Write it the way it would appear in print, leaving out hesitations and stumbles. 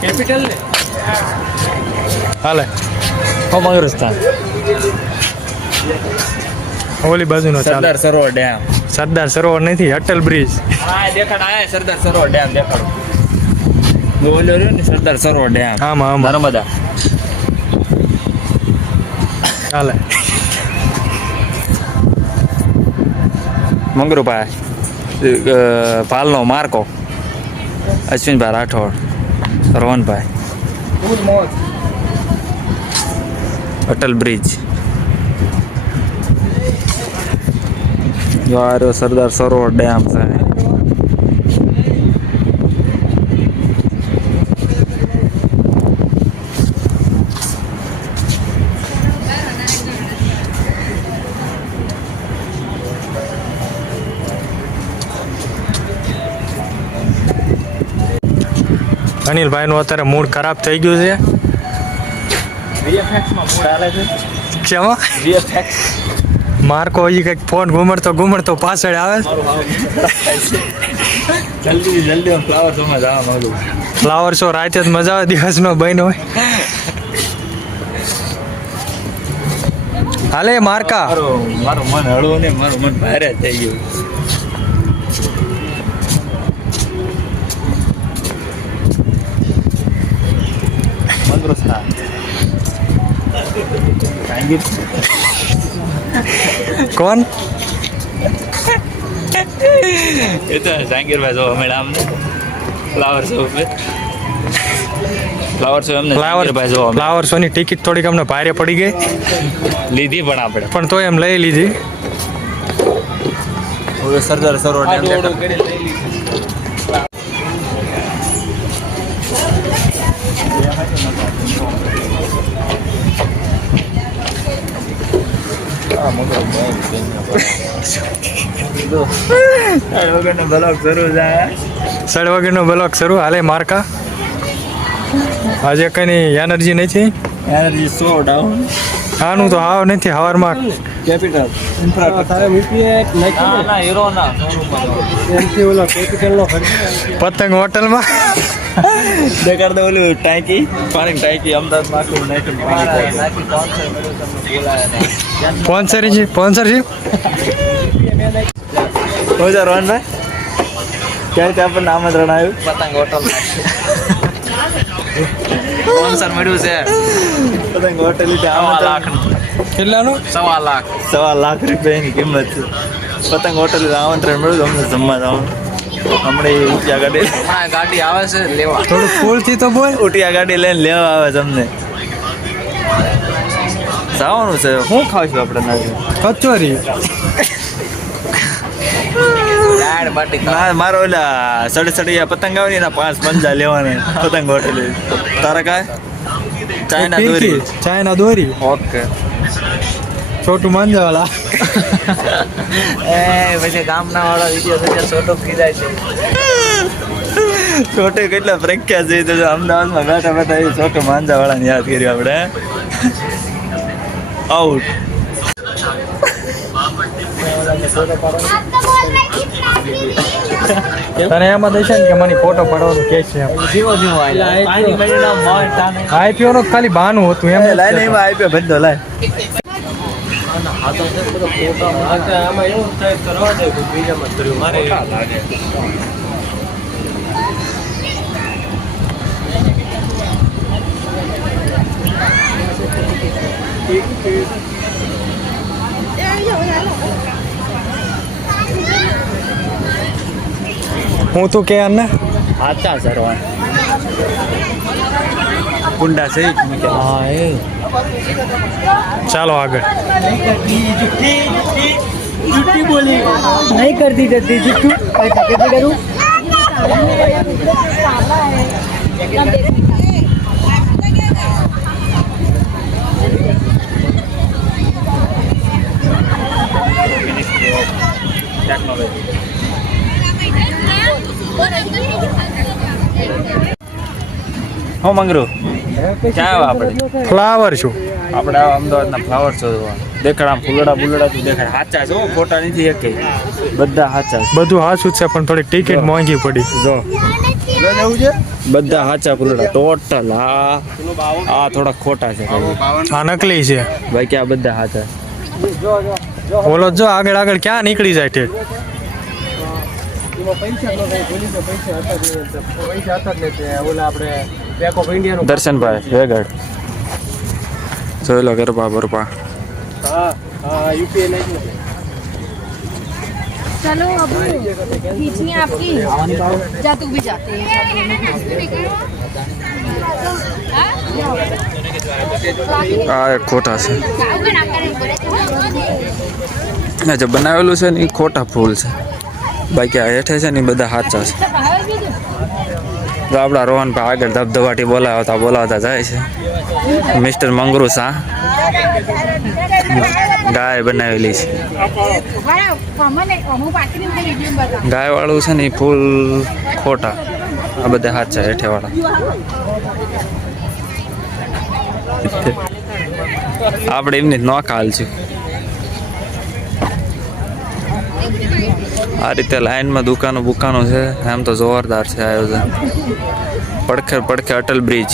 Capital ને હાલે હો મંગળસ્થાન ઓલી બાજુનો સરદાર સરોવર ડેમ. સરદાર સરોવર નથી, અટલ બ્રિજ. હા દેખાડ આયા સરદાર સરોવર ડેમ દેખાડો. બોલ્યો રહ્યો ને સરદાર સરોવર ડેમ. આમાં નર્મદા. હાલે મંગરુભાઈ પાલનો માર્કો, અશ્વિનભાઈ રાઠોડ, રોહનભાઈ, અટલ બ્રિજ. જો આ રહ્યો સરદાર સરોવર ડેમ છે. અનિલભાઈનું અત્યારે મૂડ ખરાબ થઈ ગયું છે. કેમાં માર્કો હજી કંઈક ફોન ઘુમડતો પાછળ આવે. જલ્દી ફ્લાવર શોમાં જવા માંગુ. ફ્લાવર શો રાતે જ મજા આવે, દિવસનો બન્યો હોય. હાલે માર્કા. મારું મન હળવું ને મારું મન ભારે થઈ ગયું. કોણ એ તો જાંગીરભાઈ જો અમે આમ ફ્લાવર શો એમને ફ્લાવર શો ની ટિકિટ થોડીક અમને ભારે પડી ગઈ, લીધી પણ આપણે, પણ તોય એમ લઈ લીધી. હવે સરદાર સરોવર સડ વગરનો બ્લોક શરૂ. હાલે માર્કા આજે કઈ એનર્જી નથી, એનર્જી સો ડાઉન. આનું તો હાવ નથી. હવારમાં કેપિટલ પતંગ હોટલમાં દેખાડ દો ઓલું ટાંકી, પાણી ટાંકી અમદાવાદમાં સ્પોન્સરશીપ રોહનભાઈ ક્યાંથી આપણને આમંત્રણ આવ્યું? પતંગ હોટલ સ્પોન્સર મળ્યું છે. પતંગ હોટલ કેટલાનું? 1.25 લાખ રૂપિયાની કિંમત છે. પતંગ હોટલ આમંત્રણ મળ્યું અમને જમવા જવાનું. હમણાં ઉટિયા ગાડી આવે છે લેવા. થોડું ફૂલથી તો બોલ. ઉટિયા ગાડી લઈને લેવા આવે છે અમને. જવાનું છે. શું ખાવશું આપણે? કચોરી. મારો ઓલા સડી પતંગ આવે ને એના 5 પંજા લેવાના પતંગ હોટલ. તારા કાય ચાઇના દોરી. ઓકે. છોટું માંજાવાળા પછી ગામના વાળા વિડીયો છોટો ખીજાય છે. છોટે કેટલા પ્રખ્યાત છે. તો અમદાવાદમાં બેઠા બેઠા એ છોટો માંજાવાળાને યાદ કર્યું આપણે. આઉટ. તને એમાં દેશે ને કે મને ફોટો પાડવાનું કે છે. આઈપીઓ નો ખાલી બહાનું હતું એમ. લાઈને એમાં આઈપીઓ ભરી દો લાય. હું તું કે ને આચા સરવા કુંડા છે. હા એ ચાલો આગળ. जुट्टी बोली नहीं करती जल्दी जुट्टू कैसे करूँ હો મંગરૂ ક્યાં આવે આપણે? ફ્લાવર શું આપણે અમદાવાદના ફ્લાવર શોધવા. દેખાડ આમ ફૂલડા બુલડા તું દેખાડ સાચા છે હો, ખોટા નથી એકે બધા સાચા છે બધું હાચું જ છે પણ થોડીક ટિકિટ મોંઘી પડી. જો બધા સાચા ફૂલડા ટોટલ. આ થોડા ખોટા છે આ નકલી છે. બાકી આ બધા સાચા ઓલો જો આગળ આગળ ક્યાં નીકળી જાય ઠેઠ. દર્શનભાઈ વેગડ જોઈ લો ગરબા બરબા. चलो अब खींचनी है आपकी जा तू भी जाते આ એક ખોટા છે આ જે બનાવેલું છે ને એ ખોટા ફૂલ છે, બાકી આ હેઠે છે ને એ બધા સાચા છે. તો આપણા રોહનભાઈ આગળ ધબધબાટી બોલાવતા જાય છે. મિસ્ટર મંગરૂ શાહ ગાય બનાવેલી છે. ગાય વાળું છે ને એ ફૂલ ખોટા, આ બધા સાચા હેઠે વાળા. આપણે એમની નોખા હાલ છે. આ રીતે લાઈનમાં દુકાનો છે. એમ તો જોરદાર છે આયોજન. પડખે અટલ બ્રિજ